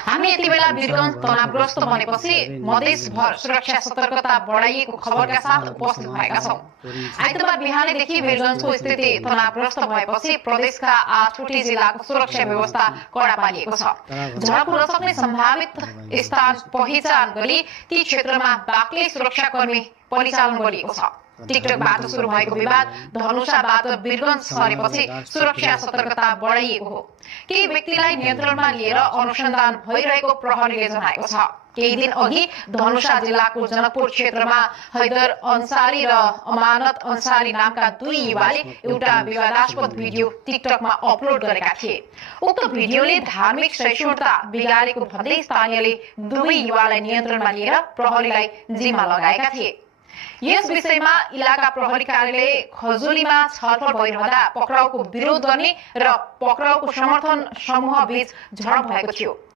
हामी यति बेला वीरगञ्ज तनावग्रस्त बनेपछि मधेसभर सुरक्षा सतर्कता बढाइएको खबरका साथ उपस्थित भएका छौं। आइतबार बिहानैदेखि वीरगञ्जको स्थिति तनावग्रस्त भएपछि प्रदेशका 8वटै जिल्लाको सुरक्षा व्यवस्था कडा पारिएको छ। झडप हुन सक्ने सम्भावित स्थान पहिचान गरी ती क्षेत्रमा बाक्लै सुरक्षाकर्मी परिचालन गरिएको छ। टिकटकबाट सुरु भएको विवाद धनुषाबाट वीरगञ्ज सरेपछि सुरक्षा सतर्कता बढाइएको हो। केही व्यक्तिलाई नियन्त्रणमा लिएर अनुसन्धान भइरहेको प्रहरीले जनाएको छ। केही दिन अघि धनुषा जिल्लाको जनकपुर क्षेत्रमा हैदर अन्सारी र अमानत अन्सारी नामका दुई युवाले एउटा विवादास्पद भिडियो टिकटकमा अपलोड गरेका थिए। उक्त भिडियोले धार्मिक सहिष्णुता बिगारेको भन्दै स्थानीयले दुवै युवालाई नियन्त्रणमा लिएर प्रहरीलाई जिम्मा लगाएका थिए। यस विषयमा इलाका प्रहरी कार्यालय खजुलीमा छलफल भइरहँदा पक्राउको विरोध गर्ने र पक्राउको समर्थन समूह बीच झडप भएको थियो।